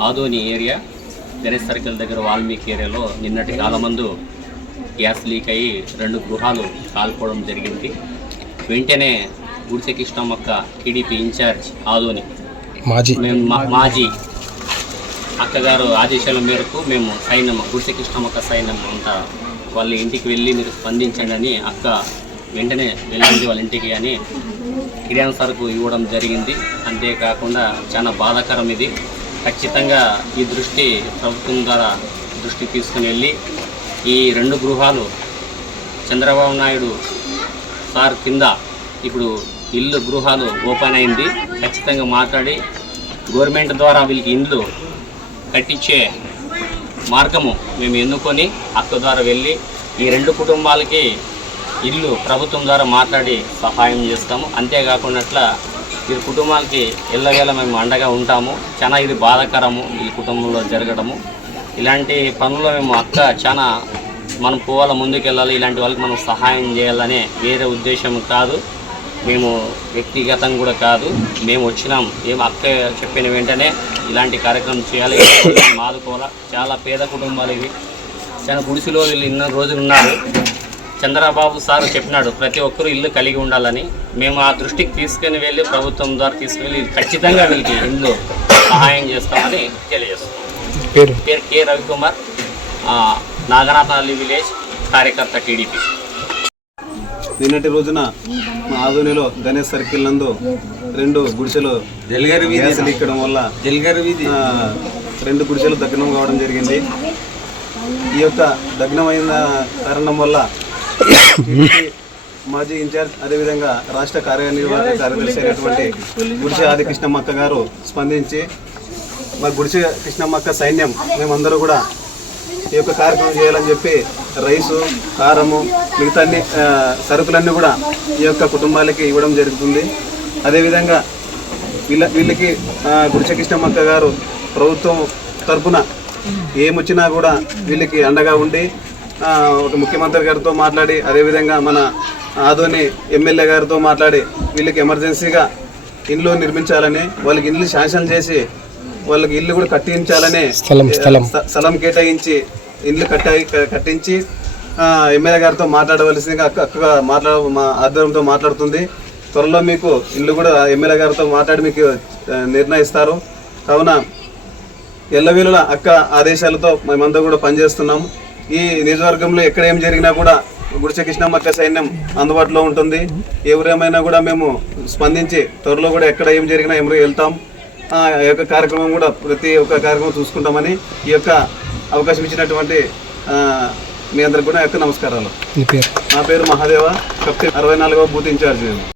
Adoni area Ganesh circle దగ్గర వాల్మీకి ఏరియాలో నిన్నటి కాలమందు గ్యాస్ లీక్ అయ్యి రెండు గృహాలు కాల్పోవడం జరిగింది. వెంటనే గుడిసె కృష్ణమ్మక్క టీడీపీ ఇన్ఛార్జ్ ఆదోని మాజీ. మేము మా- మాజీ అక్కగారు ఆదేశాల మేరకు మేము సైన్యం గుడిసె కృష్ణమ్మక్క సైన్యం అంతా వాళ్ళ ఇంటికి వెళ్ళి మీరు స్పందించండి అని అక్క వెంటనే వెళ్ళింది వాళ్ళ ఇంటికి అని కిరాణా సరుకు ఇవ్వడం జరిగింది. అంతేకాకుండా చాలా బాధాకరం ఇది. ఖచ్చితంగా ఈ దృష్టి ప్రభుత్వం ద్వారా దృష్టి తీసుకుని వెళ్ళి ఈ రెండు గృహాలు చంద్రబాబు నాయుడు సార్ కింద ఇప్పుడు ఇల్లు గృహాలు ఓపెన్ అయింది. ఖచ్చితంగా మాట్లాడి గవర్నమెంట్ ద్వారా వీళ్ళకి ఇండ్లు కట్టించే మార్గము మేము ఎన్నుకొని అక్క ద్వారా వెళ్ళి ఈ రెండు కుటుంబాలకి ఇల్లు ప్రభుత్వం ద్వారా మాట్లాడి సహాయం చేస్తాము. అంతేకాకుండా వీరి కుటుంబానికి కుటుంబాలకి ఎల్లవేళ మేము అండగా ఉంటాము. చాలా ఇది బాధాకరము ఈ కుటుంబంలో జరగడము. ఇలాంటి పనుల్లో మేము అక్క చాలా మనం పోవాల ముందుకెళ్ళాలి ఇలాంటి వాళ్ళకి మనం సహాయం చేయాలనే వేరే ఉద్దేశం కాదు. మేము వ్యక్తిగతంగా కూడా కాదు. మేము వచ్చినాం. ఏం అక్క చెప్పిన వెంటనే ఇలాంటి కార్యక్రమం చేయాలి. మాదుకోవాలా చాలా పేద కుటుంబాలు ఇవి. చాలా గుడిసెలో వీళ్ళు ఇన్న రోజులు ఉన్నారు. చంద్రబాబు సార్ చెప్పినాడు ప్రతి ఒక్కరూ ఇల్లు కలిగి ఉండాలని. మేము ఆ దృష్టికి తీసుకుని వెళ్ళి ప్రభుత్వం ద్వారా తీసుకుని ఖచ్చితంగా వీళ్ళకి ఇల్లు సహాయం చేస్తామని తెలియజేస్తాం పేరు? కె రవికుమార్ ఆ, నాగనాథపల్లి విలేజ్ కార్యకర్త టీడీపీ. నిన్నటి రోజున మా ఆధునిలో గణేష్ సర్కిల్ నందు రెండు గుడిసెలు గ్యాస్ లీకడం వల్ల రెండు గుడిసెలు దగ్నం కావడం జరిగింది. ఈ యొక్క దగ్నమైన కారణం వల్ల మాజీ ఇన్ఛార్జ్ అదేవిధంగా రాష్ట్ర కార్యనిర్వాహక కార్యదర్శి అయినటువంటి గుడిసె ఆది కృష్ణమ్మక్క గారు స్పందించి మా గుడిసె కృష్ణమ్మక్క సైన్యం మేమందరూ కూడా ఈ యొక్క కార్యక్రమం చేయాలని చెప్పి రైసు కారము మిగతా అన్ని సరుకులన్నీ కూడా ఈ యొక్క కుటుంబాలకి ఇవ్వడం జరుగుతుంది. అదేవిధంగా వీళ్ళ వీళ్ళకి గుడిసె కృష్ణమ్మక్క గారు ప్రభుత్వం తరపున ఏమొచ్చినా కూడా వీళ్ళకి అండగా ఉండి ఒక ముఖ్యమంత్రి గారితో మాట్లాడి అదేవిధంగా మన ఆదోని ఎమ్మెల్యే గారితో మాట్లాడి వీళ్ళకి ఎమర్జెన్సీగా ఇల్లు నిర్మించాలని వాళ్ళకి ఇల్లు శాంక్షన్ చేసి వాళ్ళకి ఇల్లు కూడా కట్టించాలని స్థలం స్థలం. స్థ- స్థలం కేటాయించి ఇల్లు కట్ట కట్టించి ఎమ్మెల్యే గారితో మాట్లాడవలసిందిగా అక్క అక్క మాట్లాడ మా ఆధ్వర్యంతో మాట్లాడుతుంది. త్వరలో మీకు ఇల్లు కూడా ఎమ్మెల్యే గారితో మాట్లాడి మీకు నిర్ణయిస్తారు. కావున ఎల్లవేళల అక్క ఆదేశాలతో మేమంతా కూడా పనిచేస్తున్నాం. ఈ నియోజకవర్గంలో ఎక్కడ ఏం జరిగినా కూడా గుడిసె కృష్ణమ్మక్క సైన్యం అందుబాటులో ఉంటుంది. ఎవరేమైనా కూడా మేము స్పందించి త్వరలో కూడా ఎక్కడ ఏం జరిగినా ఎవరు వెళ్తాం. ఆ ఈ యొక్క కార్యక్రమం కూడా ప్రతి ఒక్క కార్యక్రమం చూసుకుంటామని ఈ యొక్క అవకాశం ఇచ్చినటువంటి మీ అందరికి కూడా యొక్క నమస్కారాలు. నీ పేరు? నా పేరు మహాదేవ. కప్తి అరవై నాలుగవ బూత్ ఇన్ఛార్జ్ నేను.